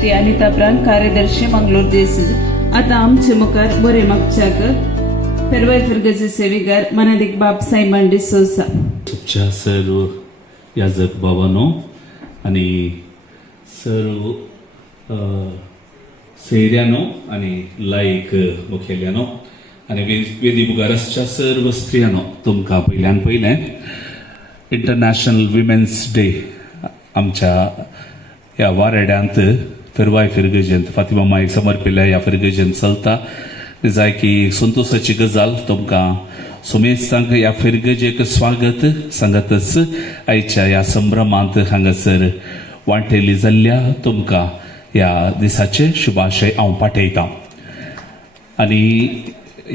सभापती अनिता प्राण, कार्यदर्शी मंगळूर देसज. आता आमचे मुखार बरे मागच्याक फेरवाय फिरगेचे सेविकार मनादिक बाप सायमन डिसोसा. तुमच्या सर्व याजक बाबांनो आणि सर्व सोयऱ्यांनो आणि लायक मुखेल्यांनो आणि वेदी मुखारच्या सर्व स्त्रियांनो, तुमकां पयले इंटरनॅशनल विमेन्स डे आमच्या ह्या वारेड्यांत फिरवाय फिरगजेंत फातिमा मायक समर्पिल्ल्या ह्या फिरगजेंत चलता. जाय की संतोषाची गजाल. तुमकां सुमेस्तांक ह्या फिरगजेक स्वागत सांगतच आयच्या ह्या संभ्रमांत हांगासर वांटेली जाल्ल्या तुमकां ह्या दिसाचे शुभाशय हांव पाठयतां. आनी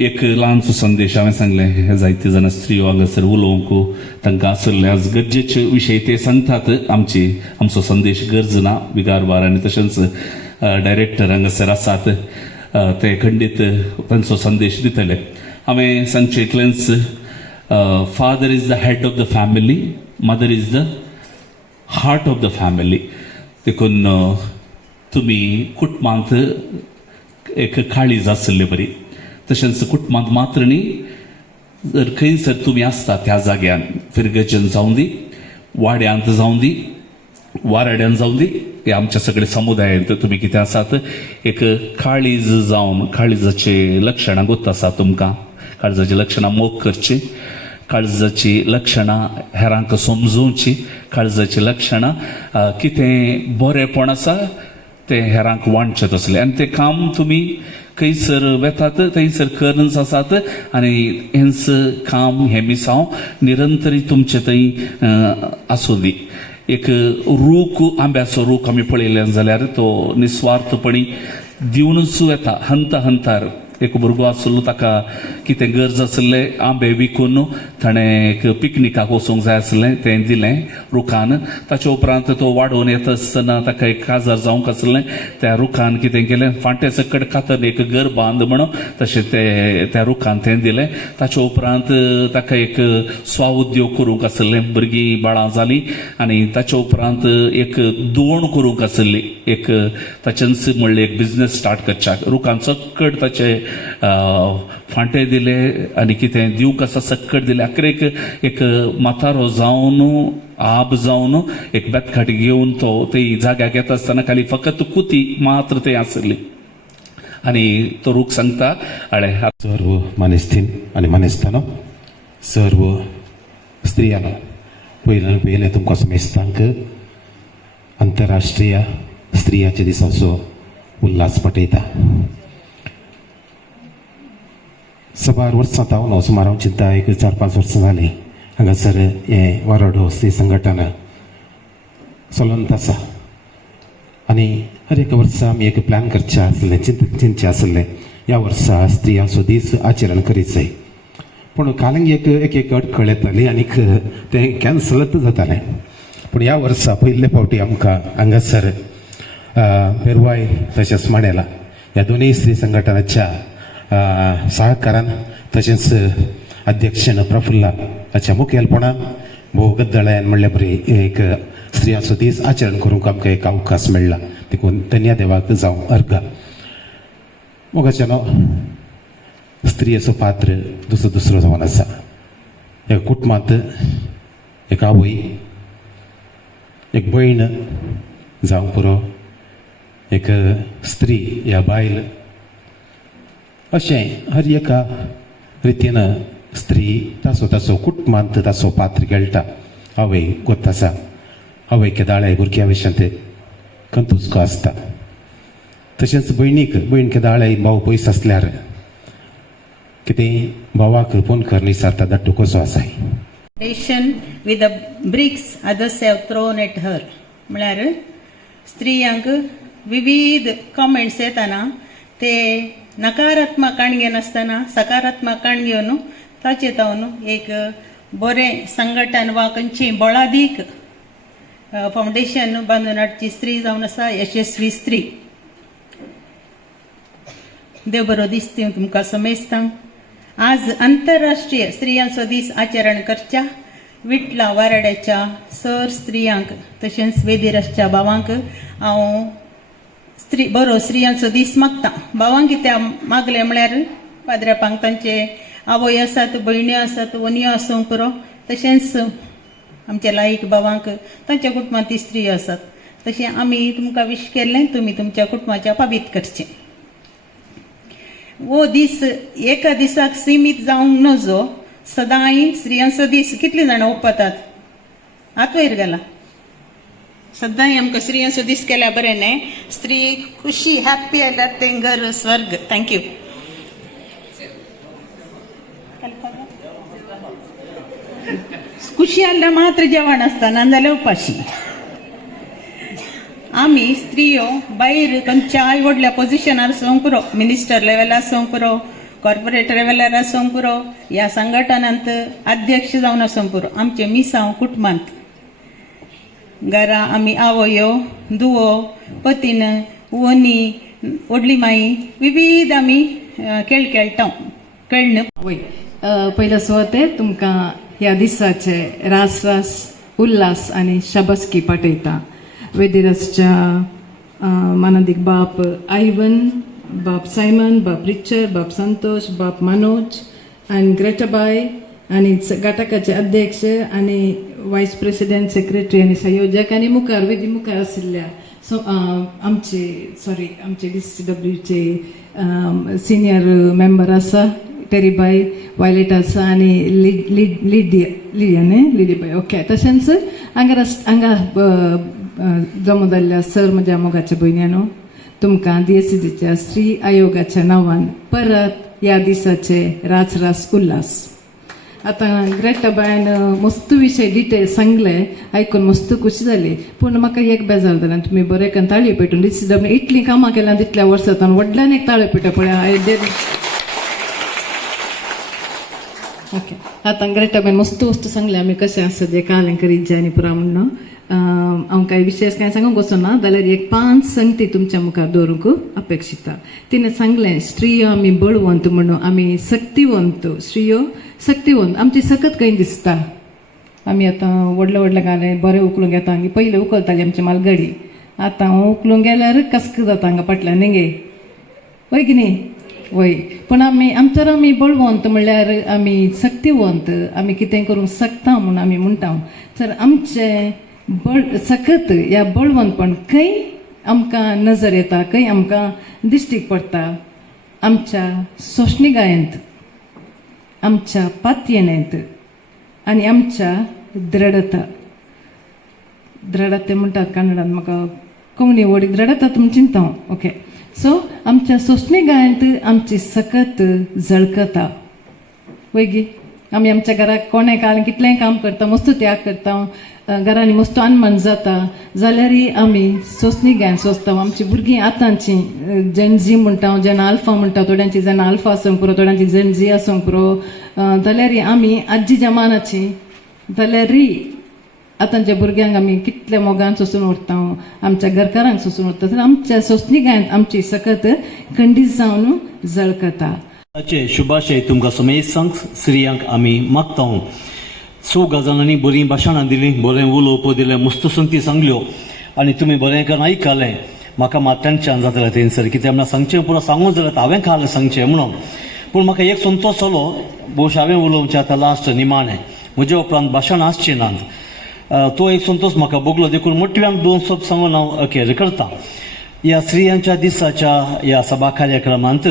एक ल्हानसो संदेश हांवें सांगलें, जायते जाणां स्त्रियो हांगासर उलोवंक तांकां आसले आज गरजेचे विशय ते सांगतात. आमचो संदेश गरज ना. विगारवार आनी तशेंच डायरेक्टर हांगासर आसात, ते खंडीत तांचो संदेश दितले. हांवें सांगचें इतलेंच, father is the head of the family, mother is the heart of the family. देखून तुमी कुटुंबांत एक काळीज आसले बरी. तशेंच कुटुंबांत मात्र न्ही, जर खंयसर तुमी आसता त्या जाग्यान, फिरगजेन जावं दी, वाड्यांत जावं दी, वाराड्यान जावं दी, हे आमच्या सगळे समुदायांत तुमी कितें आसात, एक काळीज जावन काळीजाचे लक्षणां गोत आसा तुमकां. काळजाची लक्षणां मोग करची, काळजाची लक्षणां हेरांक समजोवची, काळजाची लक्षणां कितें बरेपण आसा ते हेरांक वांटचें तसलें. आनी तें काम तुमी खंयसर वेतात थंयसर करन्स आसात आनी हेंच काम हे मिसांव निरंतरी तुमचे थंय आसूं दी. एक रूख, आंब्याचो रूख आमी पळयलें जाल्यार तो निस्वार्थपणी दिवनूच येता. हंतार एक भुरगो आसलो, ताका कितें गरज आसलें आंबे विकून ताणें एक पिकनिकाक वचूंक जाय आसलें, तें दिलें रुखान. ताचे उपरांत तो वाडोवन येता आसतना ताका एक काजार जावंक आसलें. त्या रुखान कितें केलें, फांटे सकट कातर एक घर बांद म्हणून तशें त्या रुखान तें दिलें. ताचे उपरांत ताका एक स्वाउद्योग करूंक आसलें, भुरगीं बाळां जालीं. आनी ताचे उपरांत एक दोण करूंक आसली, एक ताच्यानच म्हणलें एक बिझनेस स्टार्ट करच्याक. रुखान सकट ताचे फांटे दिले आनी कितें दिवंक आसा सकट दिलें. आखरेक एक म्हातारो जावन आब जावन एक बेतखाटी घेवन तो ते जाग्याक येता आसतना खाली फकत कुती मात्र ते आसली. आनी तो रूख सांगता, अळे सर्व मानेस्तीन आनी मानेस्तानो, सर्व स्त्रियांनो, पयलें तुमकां सुमेस्तांक आंतरराष्ट्रीय स्त्रियाच्या दिसाचो उल्हास पटयता. सबार वर्सां हांव सुमार हांव चिंता एक 4-5 वर्सां जालीं हांगासर हें वारोडो स्त्री संघटन चलत आसा. आनी हर एक वर्सा आमी एक प्लॅन करचें आसलें, चिंतचें आसलें, ह्या वर्सा स्त्रियांचो दीस आचरण करीत जाय. पूण कालंग एक अडखळ येताली आनीक तें कॅन्सलच जातालें. पूण ह्या वर्सा पयले फावटी आमकां हांगासर पेरवाय तशेंच मांडेला ह्या दोनूय स्त्री संघटनाच्या सहकारान तशेंच अध्यक्षान प्रफुल्ला हाच्या मुखेलपणान भोव गद्दळान म्हणले बरी एक स्त्रियांचो दीस आचरण करूंक आमकां एक अवकाश मेळ्ळा. देखून धन्य देवाक जावं अर्घ. मोगाच्यानो स्त्रियेचो पात्र दुसरो जावन आसा. एक कुटुंबांत एक आवय, एक भयण जावं पुरो, एक स्त्री या बायल, अशें हर एका रितीन स्त्री ताचो कुटुंबांत ताचो पात्र खेळटा. आवय गोत आसा, आवय केदाळे भुरग्या विशयांत कंतुस्को आसता. तशेंच भयण केदाळे भाव पयस आसल्यार कितें भावाक फोन करून विचारता धाडटो कसो आसा. With the bricks others have thrown at her. म्हळ्यार स्त्रियांक विविध कमेंट्स येताना ते नकारात्मक काण घेवन आसतना सकारात्मक काण घेवन ताचे तावन एक बरें संघटन वा खंयची बळादीक फाउंडेशन बांदून हाडची स्त्री जावन आसा यशस्वी स्त्री. देव बरो दीस तुमकां समेस्तां. आज आंतरराष्ट्रीय स्त्रियांचो दीस आचरण करच्या विटला वाराड्याच्या सर स्त्रियांक तशेंच वेदिरासच्या भावांक हांव स्त्री बरो स्त्रियांचो दीस मागता. भावांक कित्या मागले म्हळ्यार पाद्रेपांक तांचे आवय आसात, भयण्यो आसात, वनयो आसूं पुरो, तशेंच आमच्या लायक भावांक तांच्या कुटुंबांत स्त्रियो आसात. तशें आमी तुमकां विश केल्लें, तुमी तुमच्या कुटुंबाच्या पाबीत करचें. वो दीस एका दिसाक सीमीत जावंक नजो, सदांय स्त्रियांचो दीस कितले जाणां उपतात? हात वयर घाला. सदांय आमकां स्त्रियांचो दीस केल्यार बरें न्हय. स्त्री खुशी हॅप्पी आयल्यार तें घर स्वर्ग. थँक्यू. खुशी आल्या मात्र जेवण आसता, नाजाल्यार उपाशी. आमी स्त्रियो भायर खंयच्या आई व्हडल्या पोझिशनार आसूंक पुरो, मिनिस्टर लेवलार आसूंक पुरो, कॉर्पोरेट लेवलार आसूंक पुरो, ह्या संघटनांत अध्यक्ष जावन आसूंक पुरो, आमचे मिसांव कुटुंबांत घरा आमी आवयो, धुवो, पतीन, वनी, व्हडली माई विविध आमी खेळ खेळटा. कळ्ळें? वय पयले सुवाते तुमकां ह्या दिसाचे रास रास उल्हास आनी शाबासकी पाठयता. वेदिरसच्या मानादीक बाप आयवन, बाप सायमन, बाप रिचर्ड, बाप संतोष, बाप मनोज आनी ग्रेटाबाय आनी घटकाचे अध्यक्ष आनी वायस प्रेसिडेंट, सेक्रेटरी आनी संयोजक आनी मुखार वेदी मुखार आशिल्ल्या आमचे DCWचे सिनियर मेंबर आसा टेरीबाई, वायलेट आसा आनी लिडीबाई. ओके. तशेंच हांगा जमो जाल्ल्या सर म्हज्या मोगाच्या भयण्यानो, तुमकां DSCच्या स्त्री आयोगाच्या नांवान परत ह्या दिसाचे रास रास उल्हास. आतां ग्रेटाबायन मस्त विशय डिटेल सांगले, आयकून मस्त खुशी जाली. पूण म्हाका एक बेजार जालें, तुमी बरें करून ताळयो पेटून DCW इतलीं कामां केल्यां तितल्या वर्सांत व्हडल्यान एक ताळयो पेटो पळय. ओके. आतां ग्रेटाबायन मस्त वस्तू सांगले आमी कशें आसा जें कालें करीत जाय आनी पुरा म्हणून. हांव कांय विशेश कांय सांगूंक वचना, जाल्यार एक 5 संगती तुमच्या मुखार दवरूंक अपेक्षिता. तिणें सांगलें स्त्रियो आमी बळवंत म्हणून, आमी शक्तिवंत, स्त्रियो शक्तिवंत. आमची सकत खंय दिसता. आमी आतां व्हडले घाले बरें उखलूंक येता. पयलीं उखलताली आमची मालगाडी, आतां हांव उखलूंक गेल्यार कसक जाता हांगा फाटल्यान न्ही वय की न्ही? वय. पूण आमी बळवंत म्हणल्यार आमी शक्तिवंत, आमी कितें करूंक शकता म्हणून आमी म्हणटा. तर आमचे सकत ह्या बळवंतपण खंय आमकां नजर येता, खंय आमकां दिश्टीक पडटा? आमच्या सोशणिकायेंत, आमच्या पातयेंत आनी आमच्या दृढते म्हणटात कन्नडांत, म्हाका कोंकणी वडी दृढता तुमी चिंता. ओके. सो आमच्या सोशणिकायेंत आमची सकत झळकता. वयगी आमी आमच्या घराक कोणें काल कितलेंय काम करता, मस्त त्याग करता, घरांनी मस्त अनमन जाता, जाल्यारय आमी सोसणिकायेन सोंसता. आमची भुरगीं आतांची जेनझी म्हणटा, जेन्ना अल्फा म्हणटा, थोड्यांची जेन्ना अल्फा आसूंक पुरो, थोड्यांची जेनझी आसूंक पुरो, जाल्यारय आमी आजी जमानाची, जाल्यारय आतांच्या भुरग्यांक आमी कितल्या मोगान सोसून उरता, आमच्या घरकारांक सोसून उरता. तर आमच्या सोसणिकायेंत आमची सकत खंडीत जावन झळकता. शुभाशय तुमकां समेत सांग स्त्रियांक आमी मागता. सो गजालांनी बरी भाशणां दिलीं, बरें उलोवप दिलें, मस्त संगती सांगल्यो आनी तुमी बरें करून आयकलें. म्हाका मात टेन्शन जातालें थंयसर, कित्याक म्हणल्यार सांगचें पुरो सांगूं जाल्यार हांवें खालें सांगचें म्हणून. पूण म्हाका एक संतोश जालो, भोवशे हांवें उलोवचें आतां लास्ट निमाणें, म्हजे उपरांत भाशण आसचें नात. तो एक संतोश म्हाका भोगलो, देखून मोठ्यान 2 शब्द सांगून हांव अखेर करतां. ह्या स्त्रियांच्या दिसाच्या ह्या सभा कार्यक्रमांत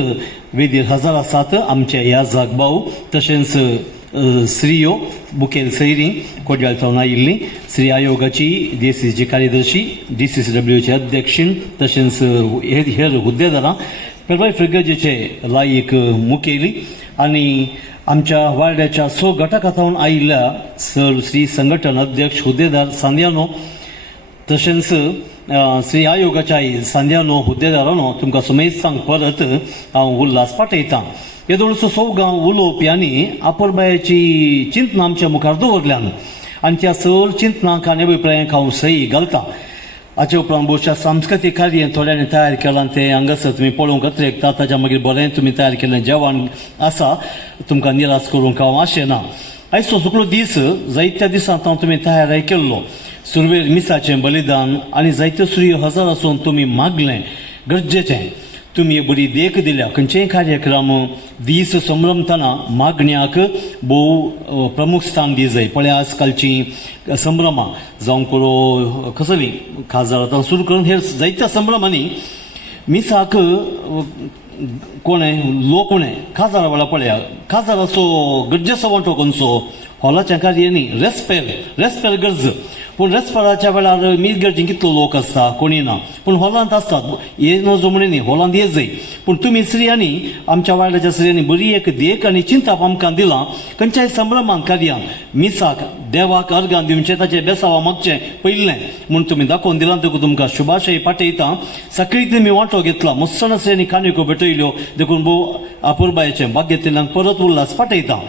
वेदीर हजर आसात आमचे ह्या जागभाऊ, तशेंच स्त्रियो मुखेल सैरी कोड्याळ जावन आयिल्लीं, स्त्री आयोगाची DSCची कार्यदर्शी, DCCWचे अध्यक्षीण, तशेंच हेर हुद्देदारां, पेरवाय गरजेचे लायक मुखेली आनी आमच्या वाड्याच्या 6 गटाखातावन आयिल्ल्या सर्व श्री संघटन अध्यक्ष हुद्देदार सांद्यानो, तशेंच श्री आयोगाच्या सांद्यानो हुद्देदारानो, तुमकां समेत सांग परत हांव उल्हास पाठयतां. येदोळसो गांव उलोवपी आनी आपुरबायेची चिंतना आमच्या मुखार दवरल्यान आनी त्या सगळ्या चिंतनांक आनी अभिप्रायांक हांव सही घालतां. हाचे उपरांत भोवशा सांस्कृतीक कार्य थोड्यांनी तयार केलां, तें हांगासर तुमी पळोवंक येता. ताच्या मागीर बरें तुमी तयार केल्लें जेवण आसा, तुमकां निराश करूंक हांव आशेना. आयचो सगळो दीस जायत्या दिसांत हांव तुमी तयार केल्लो. सुरवेर मिसाचें बलिदान आनी जायत्यो स्त्रियो हजर आसून तुमी मागलें गरजेचें तुम्ही बरी देख दिल्या खंयचेय कार्यक्रम दीस संभ्रमतना मागण्याक भोव प्रमुख स्थान दी जाय पळय आजकालची संभ्रमां जावं करो कसली खासदारांतल्यान सुरू करून हेर जायत्या संभ्रमांनी मिसाक कोणे लोक कोणे खासदारा वेळा पळया खासदाराचो गरजेचो वांटो खंयचो हॉलाच्या कार्यांनी रेस्पेर गरज पूण रेस्पेराच्या वेळार मीच गरजेन कितलो लोक आसता कोणी ना पूण हॉलांत आसतात हे नजो म्हणून न्ही हॉलांत येत जाय पूण तुमी स्त्रियांनी आमच्या वाड्याच्या स्त्रियांनी बरी एक देख आनी चिंताप आमकां दिलां खंयच्याय संभ्रमान कार्यांक मिसाक देवाक अर्गां दिवचें ताचें बेसांवा मागचें पयलें म्हूण तुमी दाखोवन दिलां देखून तुमकां शुभाशय पाठयता सकाळी तुमी वांटो घेतला मुसण स्त्रियांनी काणयो भेटयल्यो देखून भोव अपुर्बायेचें भाग्येतल्यान परत उल्हास पाठयता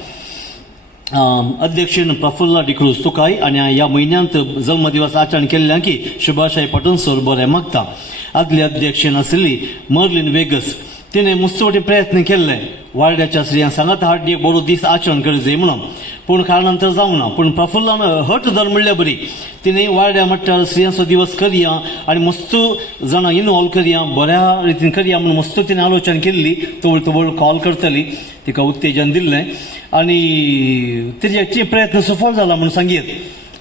अध्यक्षीण प्रफुल्ला डिक्रूज तुकाय आणि ह्या म्हयन्यांत जन्मदिवस आचरण केल्ल्यांकी शुभाशय पटन सर बरें मागता आदली अध्यक्षीण आशिल्ली मर्लिन वेगस तिणें मुस्तवटी प्रयत्न केल्ले वाड्याच्या स्त्रियांक सांगात हाडली एक बरो दीस आचरण करूं जाय म्हणून पूण काळानंतर जावंक ना पूण प्रफुल्लान हट धर म्हणल्यार बरी तिणें वाड्या म्हटल्यार स्त्रियांचो दिवस करया आनी मस्त जाणां इनवॉल्व करया बऱ्या रितीन करया म्हणून मस्त तिणें आलोचना केल्ली तवळ कॉल करतली तिका उत्तेजन दिल्लें आनी तिचे प्रयत्न सफळ जाला म्हणून सांगीत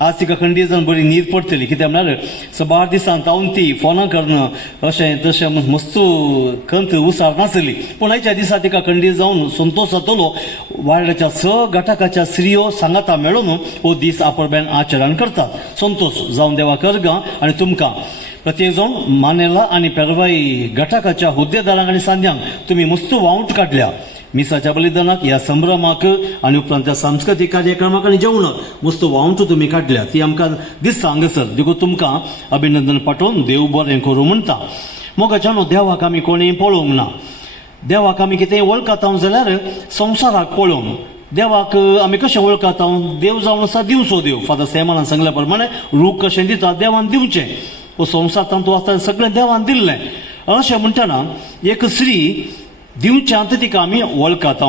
आज तिका खंडीजन बरी न्हीद पडटली कित्याक म्हळ्यार 8 दिसान तावन ती फोनां करणं अशें तशें मस्त खंत उसार नासली पूण आयच्या दिसा तिका खंडीज जावन संतोश जातलो वाड्याच्या घटकाच्या स्त्रियो सांगाता मेळून हो दीस आपुर्ब्यान आचरण करतात संतोष जावन देवा करगा आनी तुमकां प्रत्येक जावन मानेला आनी पेरवाई घटकाच्या हुद्देदारांक आनी सांद्यांक तुमी मस्त वावंट काडल्या मिसाच्या बलिदानाक ह्या संभ्रमाक आनी उपरांत त्या सांस्कृतीक कार्यक्रमाक आनी जेवणाक मस्त वावंट तुमी काडल्या ती आमकां दिसता हांगासर देखून तुमकां अभिनंदन पाठोवन देव बरें करूं म्हणटा मोगाच्यानो देवाक आमी कोणेय पळोवंक ना देवाक आमी कितेंय वळखता जाल्यार संवसाराक पळोवंक देवाक आमी कशें वळखता देव जावन आसा दिवचो देव फादर सेमानान सांगल्या प्रमाणे रूख कशें दिता देवान दिवचें हो संवसार तातूंत आसता सगळें देवान दिल्लें अशें म्हणटना एक स्त्री दिवच्यांत तिका आमी वळखता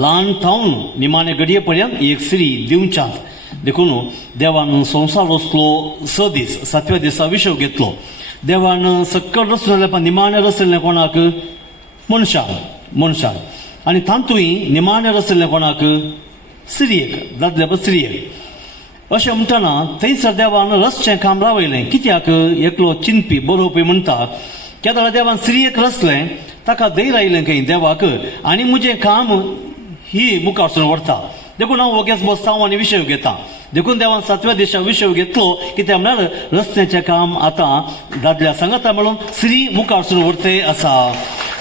ल्हान थावन निमाणे घडये पर्यंत एक स्त्री दिवच्यांत देखून देवान संवसार रचलो 6 दीस 7व्या दिसा विशव घेतलो देवान सक्कल रचून जाल्यार निमाणे रचयल्लें कोणाक मनशाक आनी तांतूय निमाणे रचयल्लें कोणाक स्त्रियेक दादल्या स्त्रियेक अशें म्हणटना थंयसर देवान रचचें काम रावयलें कित्याक एकलो चिंतपी बरोवपी म्हणटा केन्ना देवान स्त्रियेक रचलें ताका धैर्य आयलें खंय देवाक आनी म्हजें काम ही मुखार वचून व्हरता देखून हांव वगेच बसता आनी विशय घेता देखून देवान 7व्या दिसा विशय घेतलो कित्याक म्हळ्यार रचण्याचें काम आतां दादल्या सांगाता मेळून स्त्री मुखार वचून व्हरते आसा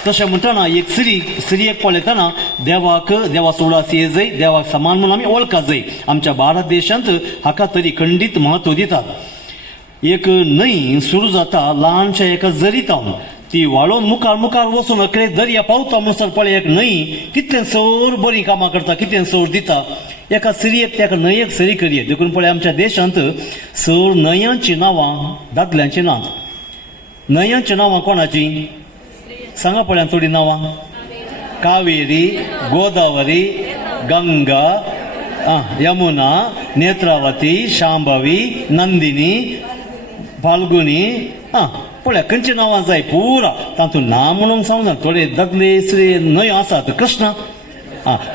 तशें म्हणटना एक स्त्रियेक पळयतना देवा सोडास ये जाय देवाक समान म्हणून आमी वळखा जाय आमच्या भारत देशांत हाका तरी खंडीत म्हत्व दितात एक न्हंय सुरू जाता ल्हानशा एका जरीतावन ती वाळोवन मुखार वचून अकळे दर्या पावता म्हणसर पळय एक न्हंय कितलें सर बरीं कामां करता कितलें सर दिता एका स्त्रियेक त्या न्हंयेक सरी करिये देखून पळय आमच्या देशांत सर न्हंयांची नांवां दादल्यांची नात न्हंयांची नांवां कोणाची सांगा पळय थोडीं नांवां कावेरी गोदावरी गंगा यमुना नेत्रावती शांभवी नंदिनी फाल्गुनी पळय खंयची नांवां जाय पुरा तातूंत नांव म्हणून सांगूं थोडे दगले स्त्री न्हंयो आसात कृष्ण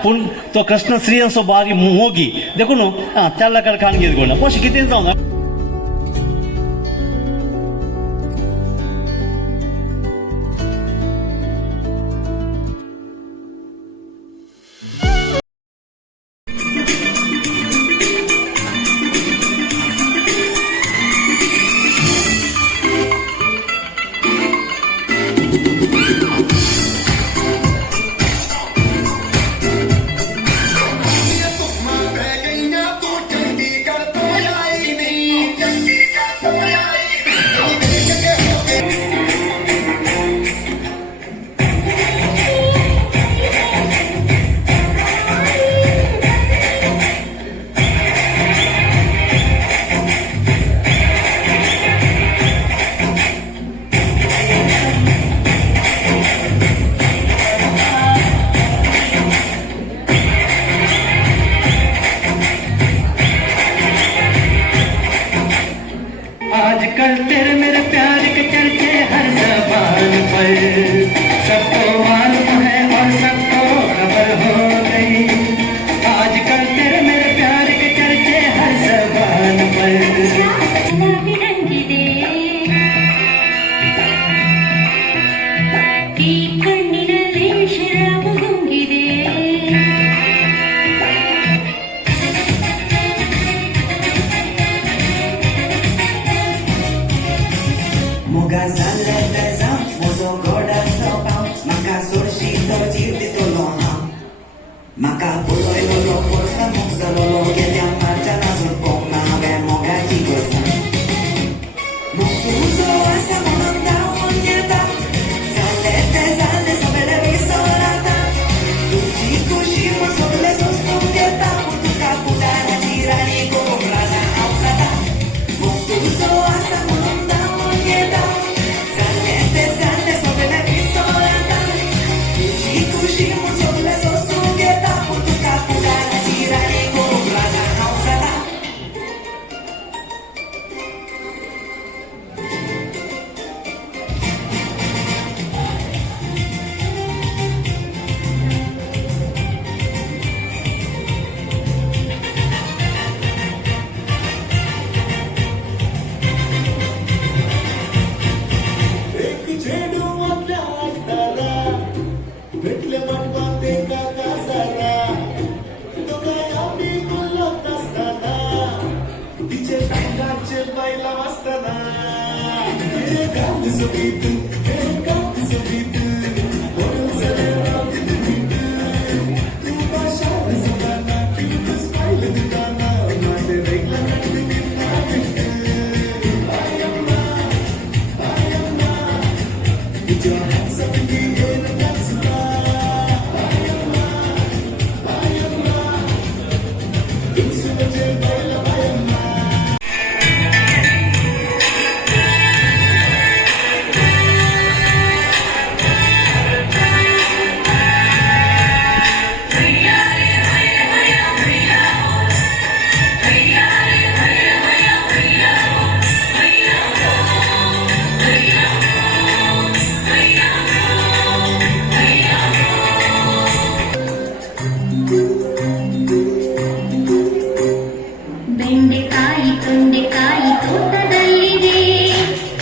पूण तो कृष्ण स्त्रियांचो बारी मोगी देखून त्या लाकार खाणगीर गोडना अशें कितें जावं आजकल तेरे मेरे प्यार के चर्चे हर जबान पर, सबको मालूम है और सबको खबर हो गई, आजकल तेरे मेरे प्यार के चर्चे हर जबान पर। ಈ ಕಣ್ಣಿನಲ್ಲಿ ಶಿರಾವು ಗುಂಗಿದೆ Moga zale beza, mozo goda sopa, maka surshi to jirti to loha, maka pulo lolo forza, moza lolo gelia marcha na surpong na ve moga jigosa. Mutuzo asa monanda onyeta, zale beza le sobele visolata, tuji kushi mo sobele sosungeta, mutuka pudara jirani ko raza ausata. Mutuzo asa monanda onyeta, zale beza le sobele visolata, tuji kushi mo sobele sosungeta, mutuka pudara jirani ko raza ausata. ಬೆಂಡೆಕಾಯಿ ತೊಂಡೆಕಾಯಿ ತೋಟದಲ್ಲಿದೆ,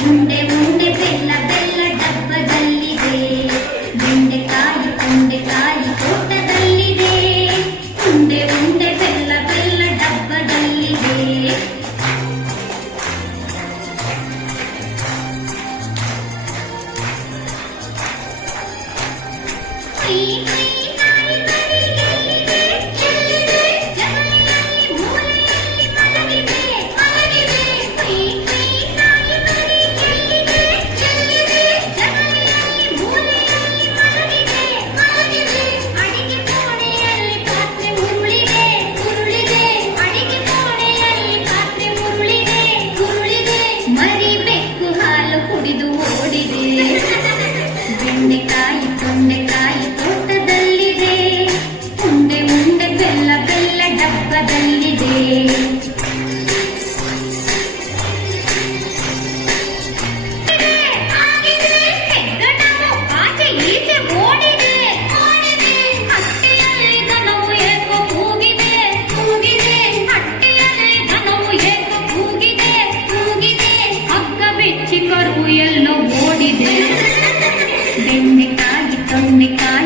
ಉಂಡೆ ಉಂಡೆ ಬೆಲ್ಲ ಬೆಲ್ಲ ಡಬ್ಬದಲ್ಲಿದೆ. ಬೆಂಡೆಕಾಯಿ ತೊಂಡೆಕಾಯಿ ತೋಟದಲ್ಲಿದೆ, ಉಂಡೆ ಉಂಡೆ ಬೆಲ್ಲ ಬೆಲ್ಲ ಡಬ್ಬದಲ್ಲಿದೆ. ಕೈ ಕೈ ಕಾಯಿ ಮರಿಗೆಲ್ಲಿದೆ, ಚೆಲ್ಲಿದೆ, ಜಗಲಿನಲ್ಲಿ ಮೂಲೆಯಲ್ಲಿ ಮಲಗಿದೆ, ಮಲಗಿದೆ. ಕೈ ಕೈ ಕಾಯಿ ಮರಿಗೆಲ್ಲಿದೆ, ಚೆಲ್ಲಿದೆ, ಜಗಲಿನಲ್ಲಿ ಮೂಲೆಯಲ್ಲಿ ಮಲಗಿದೆ, ಮಲಗಿದೆ. ಅಡಿಗೆ ಕೋಣೆಯಲ್ಲಿ ಪಾತ್ರೆ ಉರುಳಿದೆ, ಉರುಳಿದೆ. ಅಡಿಗೆ ಕೋಣೆಯಲ್ಲಿ ಪಾತ್ರೆ ಉರುಳಿದೆ, ಉರುಳಿದೆ. ಮರಿ ಬೆಕ್ಕು ಹಾಲು ಕುಡಿದು ಓಡಿದೆ. ಬೆಂಡೆಕಾಯಿ ತೊಂಡೆಕಾಯಿ ತೋಟದಲ್ಲಿದೆ, ಉಂಡೆ ಉಂಡೆ ಬೆಲ್ಲ ಬೆಲ್ಲ ಡಬ್ಬದಲ್ಲಿದೆ. ಆಗಿದೆ, ಹೆಗ್ಗಣವು ಆಚೆ ಈಚೆ ಓಡಿದೆ, ಓಡಿದೆ. ಹಟ್ಟಿಯಲ್ಲಿ ದನವು ಏಕೋ ಕೂಗಿದೆ, ಕೂಗಿದೆ. ಹಟ್ಟಿಯಲ್ಲಿ ದನವು ಏಕೋ ಕೂಗಿದೆ, ಕೂಗಿದೆ. ಹಗ್ಗ ಬಿಚ್ಚಿ ಕರು ಎಲ್ಲೋ ಓಡಿದೆ. ಬೆಂಡೆಕಾಯಿ ತೊಂಡೆಕಾಯಿ